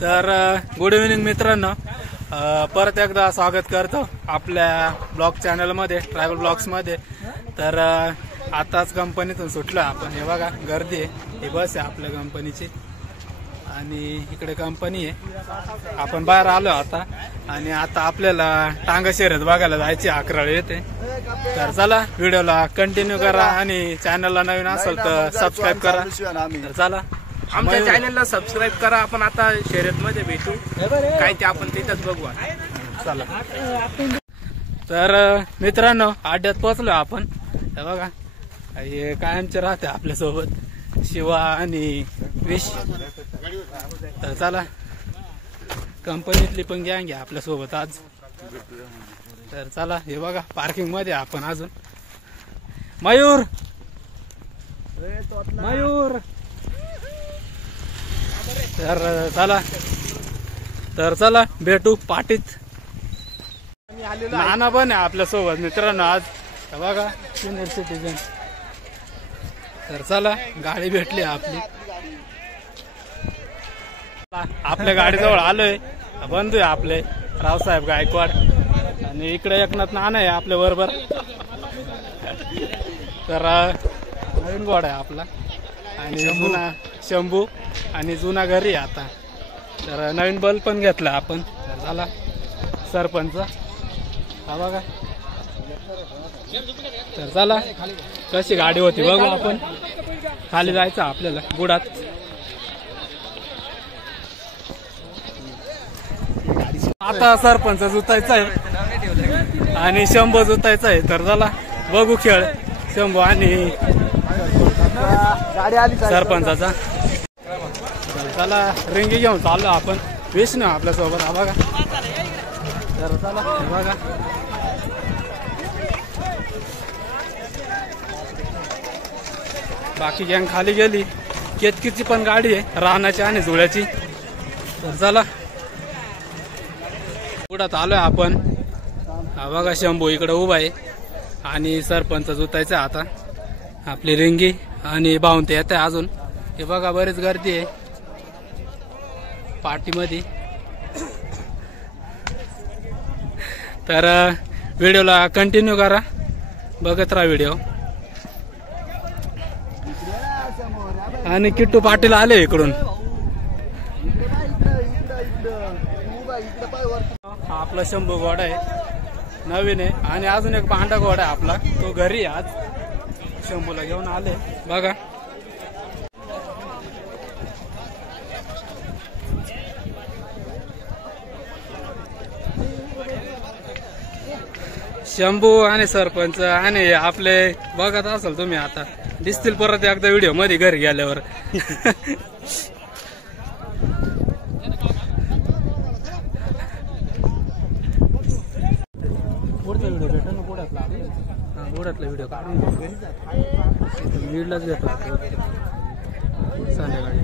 तर good evening मित्रांनो, परत एकदा स्वागत करतो आपल्या ब्लॉग चॅनलमध्ये, ट्रॅव्हल ब्लॉग्समध्ये। तर आताच कंपनीतून सुटलो आपण। हे बघा गर्दी आहे, ही बस आहे आपल्या कंपनीची आणि इकडे कंपनी आहे। आपण बाहेर आलो आता आणि आता आपल्याला टांगा शर्यत बघायला जायची, अकराळी येते। तर चला व्हिडिओला कंटिन्यू करा आणि चॅनलला नवीन असेल तर सबस्क्राईब करा। तर चला आमच्या चॅनलला सबस्क्राईब करा। आपण आता शर्यत मध्ये भेटू, काय ते आपण तिथंच बघू। चला तर मित्रांनो, अड्ड्यात पोहोचलो आपण। हे बघा हे कायमचे राहते आपल्या सोबत शिवा आणि विश। तर चला कंपनीतली पण गँग आहे आपल्या सोबत आज। तर चला हे बघा पार्किंग मध्ये आपण अजून मयूर तर चला भेटू पाटीत। नाना पण आहे आपल्या सोबत मित्रांनो आज। हे बघा सिनियर सिटीजन। तर चला गाडी भेटली आपली, आपल्या गाडीजवळ आलोय। बंधू आहे आपले रावसाहेब गायकवाड आणि इकडे एकनाथ नाना आहे आपल्या बरोबर। तर नवीन गोड आहे आपला आणि जुना शंभू आणि जुना घरी आता। तर नवीन बल्ब पण घेतला आपण। तर झाला सरपंच हा बघा। तर चला कशी गाडी होती बघू आपण। खाली जायचं आपल्याला गुडात। आता सरपंच जुतायचा आहे आणि शंभू जुतायचा आहे। तर चला बघू खेळ शंभू आणि सरपंचाचा। चला रिंगी घेऊन चाललो आपण। विष्णू आपल्या सोबत हा बघा। तर चला बघा बाकी गँग खाली गेली। केतकीची पण गाडी आहे, रानाची आणि जुळ्याची। तर चला पुढ्यात आलोय आपण। हा बघा शंभू इकडे उभा आहे आणि सरपंच जुतायचा आता। आपली रिंगी आणि बावंते येत आहे अजून। हे बघा बरीच गर्दी आहे पार्टीमध्ये। तर व्हिडिओला कंटिन्यू करा, बघत राहा व्हिडिओ। आणि किट्टू पाटील आले इकडून। आपला शंभू घोडा आहे, नवीन आहे आणि अजून एक भांडा घोडा आहे आपला, तो घरी आज शंभूला घेऊन आले बघा। शंभू आणि सरपंच आणि आपले बघत असाल तुम्ही, आता दिसतील परत एकदा व्हिडिओ मध्ये घरी गेल्यावर। पुढचा व्हिडिओ भेटो ना पुढ्यातला, पुढ्यातला व्हिडिओ काढून लीडलाच भेटला संध्याकाळी।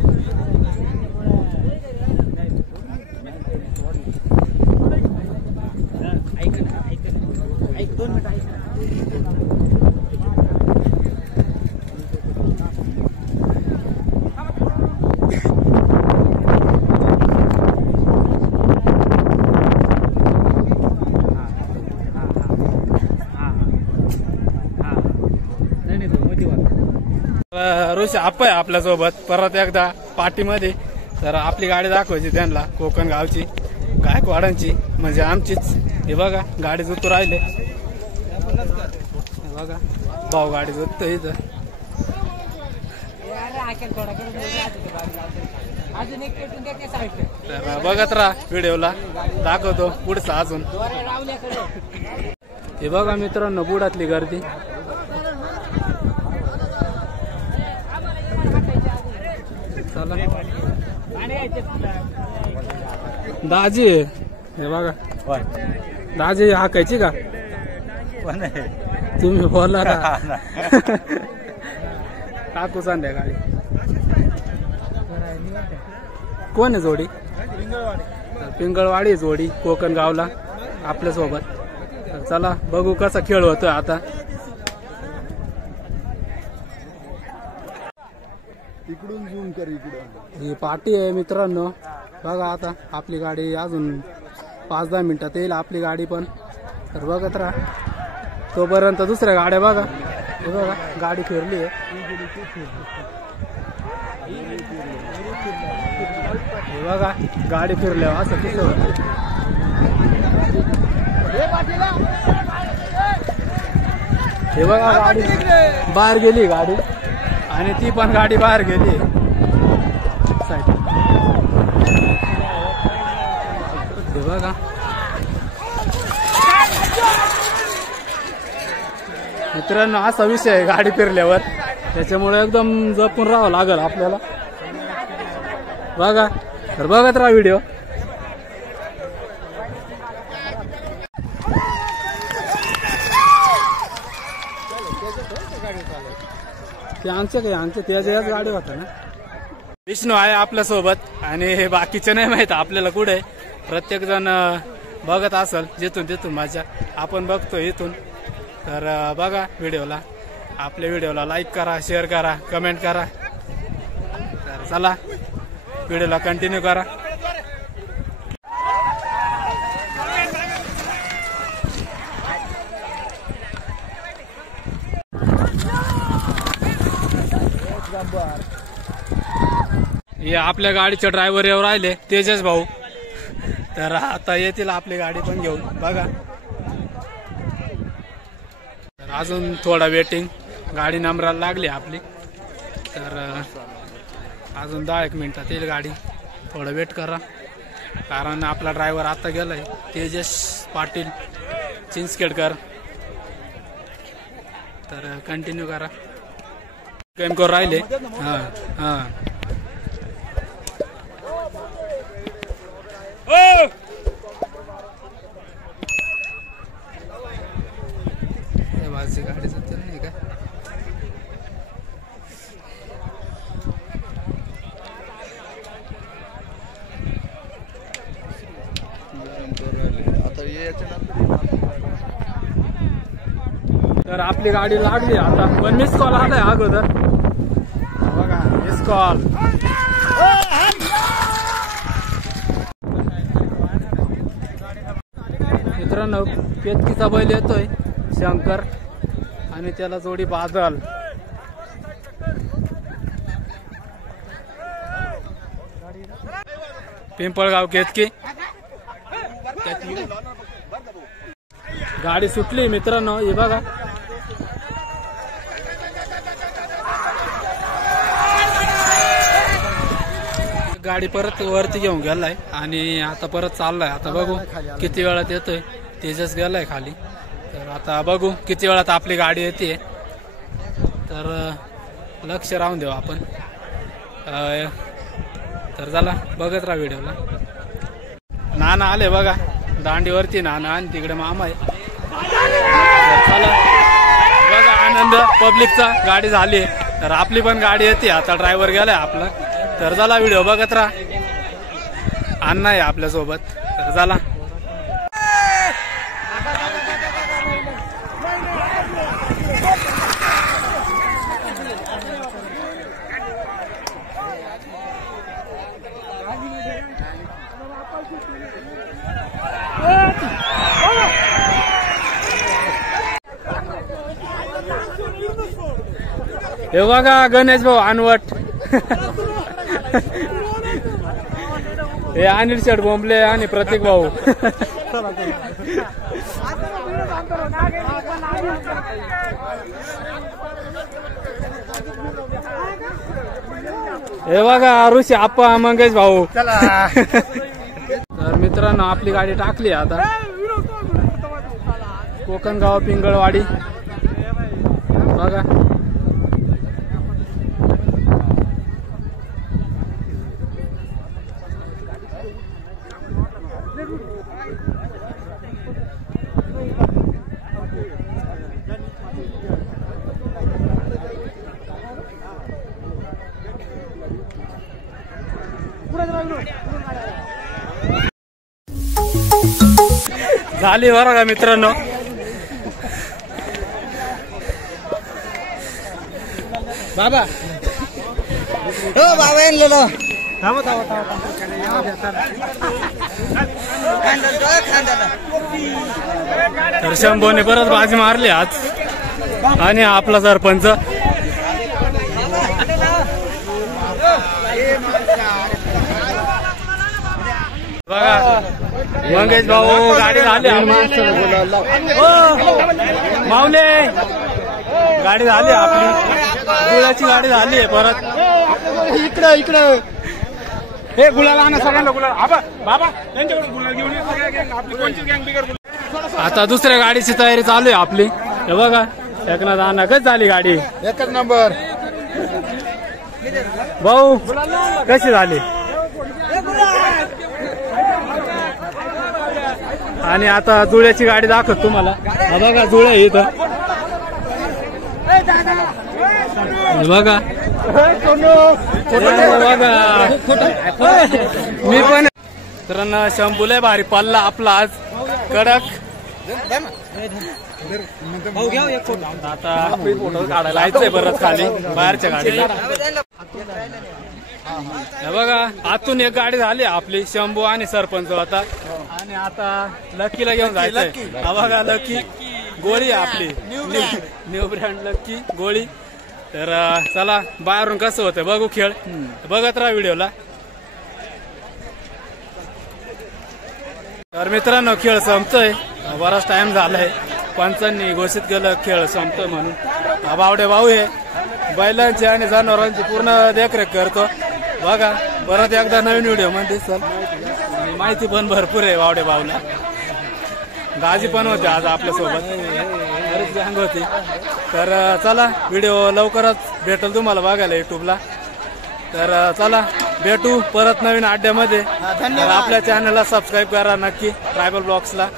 ऐक 2 मिनिट ऐक। ऋषी आप्पा आहे आपल्या सोबत परत एकदा पार्टीमध्ये। तर आपली गाडी दाखवायची त्यांना, कोकण गावची गायकवाडांची म्हणजे आमचीच। हे बघा गाडी जुतू राहिले बघा, भाऊ गाडी जुततो इथं। तर बघत राहा व्हिडिओला, दाखवतो पुढचा अजून। हे बघा मित्रांनो बुडातली गर्दी। चला दाजी हे बघा, दाजी हाकायची का तुम्ही बोला ना। टाकू संध्याकाळी। कोण आहे जोडी? पिंगळवाडी जोडी कोकण गावला आपल्या सोबत। तर चला बघू कसा खेळ होतोय आता। इकडून झूम कर इकडून। ही पार्टी आहे मित्रांनो, बघा आता आपली गाडी अजून 5-10 मिनिटात येईल आपली गाडी पण. तर बघत राहा तोपर्यंत दुसऱ्या गाड्या बघा. हे बघा गाडी फिरली आहे. हे बघा गाडी फिरल्यावर असं कसं होतं. हे बघा गाडी बाहेर गेली गाडी आणि ती पण गाडी बाहेर गेली. हे बघा मित्रांनो असा विषय आहे गाडी फिरल्यावर, त्याच्यामुळे एकदम जपून राहावं लागेल आपल्याला. बघा तर बघत राहा व्हिडिओ. ते आमचे त्याच्याच गाडी होता ना. विष्णू आहे आपल्या सोबत आणि बाकीचे नाही माहित आपल्याला कुठे. प्रत्येक जण बघत असेल जिथून तिथून माझ्या, आपण बघतो इथून. तर बघा व्हिडिओला, आपल्या व्हिडिओला लाईक करा, शेअर करा, कमेंट करा. तर चला व्हिडिओला कंटिन्यू करा. हे आपल्या गाडीचे ड्रायव्हर येऊ राहिले तेजस भाऊ. तर आता येतील आपली गाडी पण घेऊन. बघा तर अजून थोडा वेटिंग, गाडी नंबराला लागली आपली. तर अजून 10-1 मिनिटात येईल गाडी. थोडं वेट करा कारण आपला ड्रायव्हर आता गेलाय तेजस पाटील चिंचखेडकर. तर कंटिन्यू करा. काम करू राहिले. हां हां माझी गाडी जाते नाही का. तर आपली गाडी लागली आता. पण मिस कॉल आलाय अगोदर. बघा मिस कॉल. मित्रांनो केतकीचा बैल येतोय शंकर आणि त्याला जोडी बादल. पिंपळगाव केतकी. गाडी सुटली मित्रांनो. हे बघा गाडी परत वरती घेऊन गेलाय आणि आता परत चाललाय. आता बघू किती वेळात येतोय. तेजस गेलाय खाली. तर आता बघू किती वेळात आपली गाडी येते. तर लक्ष राहून देऊ आपण. तर चला बघत राहा व्हिडिओला. नाना आले बघा दांडीवरती. नाना आणि तिकडे मामा आहे. चला बघा आनंद पब्लिकचा. गाडी झाली तर आपली पण गाडी येते. आता ड्रायव्हर गेलाय आपला. तर चला व्हिडिओ बघत राहा. अण्णा आहे आपल्यासोबत. तर चला हे बघा गणेश भाऊ अनवट. हे अनिल शेठ बोंबले आणि प्रतीक भाऊ. हे बघा ऋषी आप्पा मंगेश भाऊ. तर मित्रांनो आपली गाडी टाकली आता. कोकणगाव पिंगळवाडी बघा. झाली बरं का मित्रांनो. बाबा हो बाबा येणलेलो तर शंभूने परत बाजी मारली आज आणि आपला सरपंच बघा मंगेश भाऊ गाडी झाली माऊले गाडी झाली आपली गुळाची गाडी झाली आहे परत इकडं हे गुलाला आणा सगळ्यांना गुलाल बाबा त्यांच्याकडून गुलाल घेऊन ये सगळ्या गँग आपली कोणची गँग बिगर आता दुसऱ्या गाडीची तयारी चालू आहे आपली हे बघा एकनाथ अण्णाकच झाली गाडी एकच नंबर भाऊ कशी झाली आणि आता जुळ्याची गाडी दाखवत तुम्हाला हा बघा जुळ्या इथं हे बघा मी पण तर शंभूला भारी पल्ला आपला आज कडक आता फोटो काढायला यायचंय परत खाली बाहेरच्या गाडीला हे बघा आतून एक गाडी झाली आपली शंभू आणि सरपंच होता आणि आता लकीला घेऊन जायचंय हा बघा लकी गोळी आपली न्यू ब्रँड लकी गोळी तर चला बाहेरून कसं होतं बघू खेळ बघत राहा व्हिडिओला तर मित्रांनो खेळ संपतोय बराच टाइम झालाय पंचांनी घोषित केलं खेळ संपतोय म्हणून हा बावडे भाऊ आहे बैलांची आणि जनावरांची पूर्ण देखरेख करतो बघा परत एकदा नवीन व्हिडिओ मध्ये दिसल माहिती पण भरपूर आहे बावडे भाऊला गाजी पण होते आज आपल्यासोबत बरीच गँग होती तर चला व्हिडिओ लवकरच भेटेल तुम्हाला बघायला युट्यूबला तर चला भेटू परत नवीन अड्ड्यामध्ये तर आपल्या चॅनलला सबस्क्राईब करा नक्की ट्रायबल ब्लॉग्सला